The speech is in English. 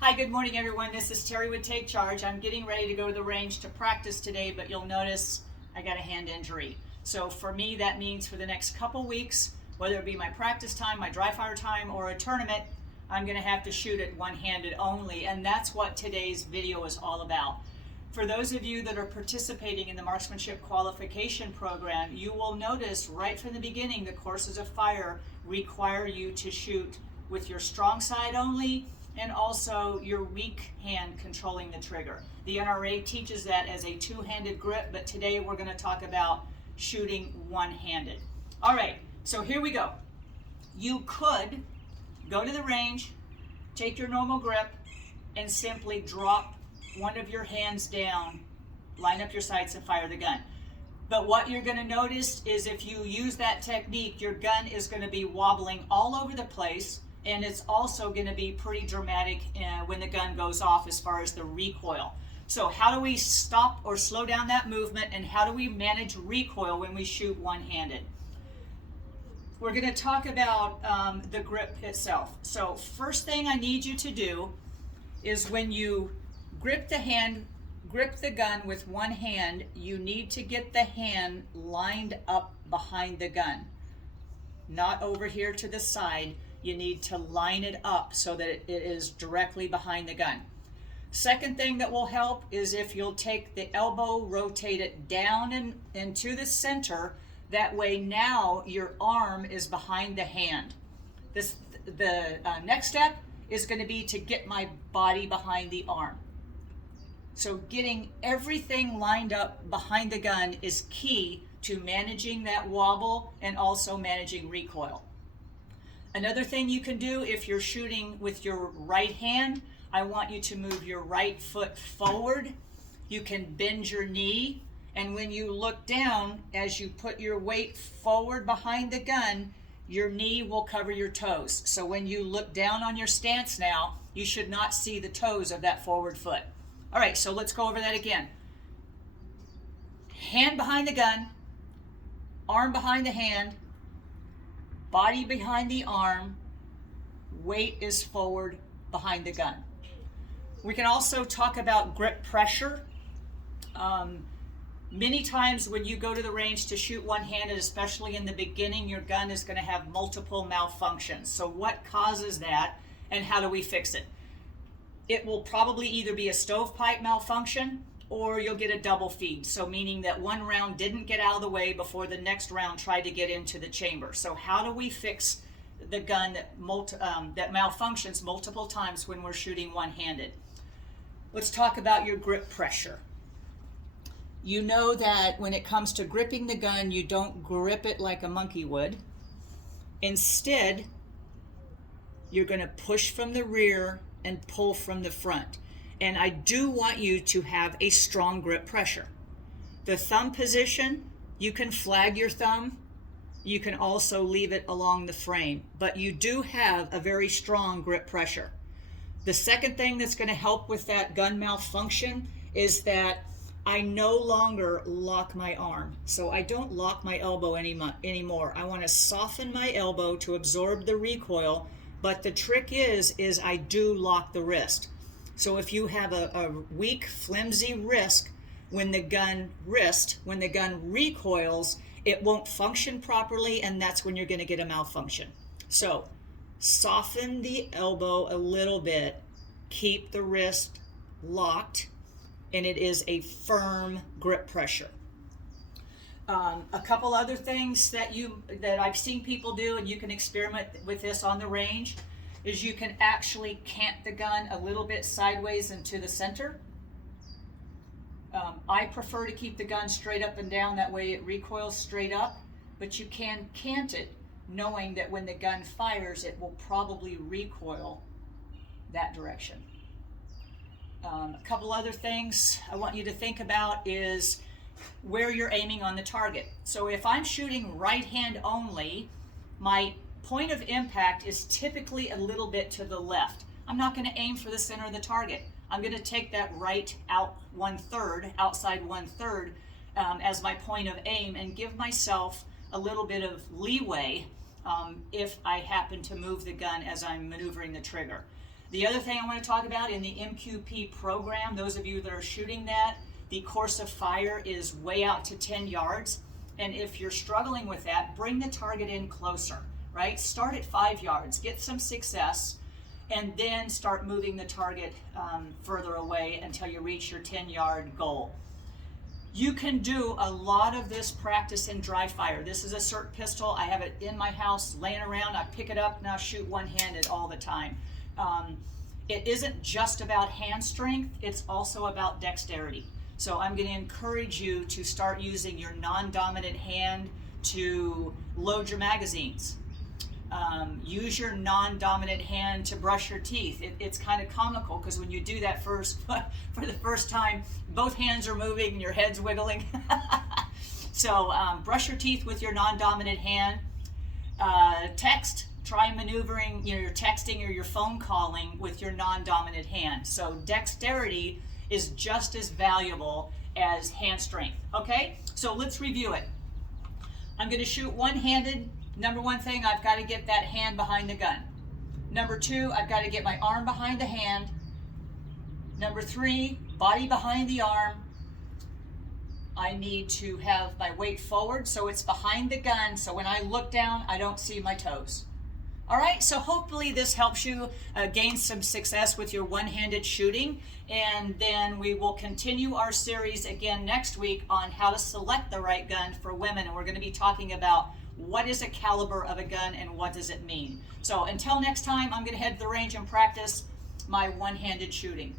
Hi, good morning everyone. This is Terry with Take Charge. I'm getting ready to go to the range to practice today, but you'll notice I got a hand injury. So for me, that means for the next couple weeks, whether it be my practice time, my dry fire time, or a tournament, I'm gonna have to shoot it one-handed only, and that's what today's video is all about. For those of you that are participating in the marksmanship qualification program, you will notice right from the beginning the courses of fire require you to shoot with your strong side only and also your weak hand controlling the trigger. The NRA teaches that as a two-handed grip, but today we're going to talk about shooting one-handed. All right, so here we go. You could go to the range, take your normal grip, and simply drop one of your hands down, line up your sights, and fire the gun. But what you're going to notice is if you use that technique, your gun is going to be wobbling all over the place, and it's also going to be pretty dramatic when the gun goes off as far as the recoil. So how do we stop or slow down that movement, and how do we manage recoil when we shoot one-handed? We're going to talk about the grip itself. So first thing I need you to do is when you grip the gun with one hand, you need to get the hand lined up behind the gun, not over here to the side. You need to line it up so that it is directly behind the gun. Second thing that will help is if you'll take the elbow, rotate it down and into the center. That way now your arm is behind the hand. The next step is going to be to get my body behind the arm. So getting everything lined up behind the gun is key to managing that wobble and also managing recoil. Another thing you can do if you're shooting with your right hand, I want you to move your right foot forward. You can bend your knee, and when you look down, as you put your weight forward behind the gun, your knee will cover your toes. So when you look down on your stance now, you should not see the toes of that forward foot. All right, so let's go over that again. Hand behind the gun, arm behind the hand, body behind the arm, weight is forward behind the gun. We can also talk about grip pressure. Many times when you go to the range to shoot one-handed, especially in the beginning, your gun is going to have multiple malfunctions. So what causes that, and how do we fix it? It will probably either be a stovepipe malfunction or you'll get a double feed. So meaning that one round didn't get out of the way before the next round tried to get into the chamber. So how do we fix the gun that malfunctions multiple times when we're shooting one-handed? Let's talk about your grip pressure. You know that when it comes to gripping the gun, you don't grip it like a monkey would. Instead, you're going to push from the rear and pull from the front. And I do want you to have a strong grip pressure. The thumb position, you can flag your thumb. You can also leave it along the frame, but you do have a very strong grip pressure. The second thing that's going to help with that gun malfunction is that I no longer lock my arm. So I don't lock my elbow anymore. I want to soften my elbow to absorb the recoil, but the trick is I do lock the wrist. So if you have a weak, flimsy wrist, when the gun recoils, it won't function properly, and that's when you're going to get a malfunction. So soften the elbow a little bit, keep the wrist locked, and it is a firm grip pressure. A couple other things that I've seen people do, and you can experiment with this on the range, is you can actually cant the gun a little bit sideways into the center. I prefer to keep the gun straight up and down, that way it recoils straight up, but you can cant it knowing that when the gun fires, it will probably recoil that direction. A couple other things I want you to think about is where you're aiming on the target. So if I'm shooting right hand only, my point of impact is typically a little bit to the left. I'm not going to aim for the center of the target. I'm going to take that right out 1/3, outside 1/3 as my point of aim, and give myself a little bit of leeway if I happen to move the gun as I'm maneuvering the trigger. The other thing I want to talk about in the MQP program, those of you that are shooting that, the course of fire is way out to 10 yards. And if you're struggling with that, bring the target in closer, right? Start at 5 yards, get some success, and then start moving the target further away until you reach your 10-yard goal. You can do a lot of this practice in dry fire. This is a SIRT pistol. I have it in my house laying around. I pick it up and I shoot one-handed all the time. It isn't just about hand strength, it's also about dexterity. So I'm going to encourage you to start using your non-dominant hand to load your magazines. Use your non-dominant hand to brush your teeth. It's kind of comical because when you do that for the first time, both hands are moving and your head's wiggling. So brush your teeth with your non-dominant hand. Text. Try maneuvering your texting or your phone calling with your non-dominant hand. So dexterity is just as valuable as hand strength. Okay, so let's review it. I'm going to shoot one-handed. Number one thing, I've got to get that hand behind the gun. Number two, I've got to get my arm behind the hand. Number three, body behind the arm. I need to have my weight forward so it's behind the gun, so when I look down, I don't see my toes. All right, so hopefully this helps you gain some success with your one-handed shooting, and then we will continue our series again next week on how to select the right gun for women, and we're going to be talking about what is a caliber of a gun and what does it mean. So until next time, I'm going to head to the range and practice my one-handed shooting.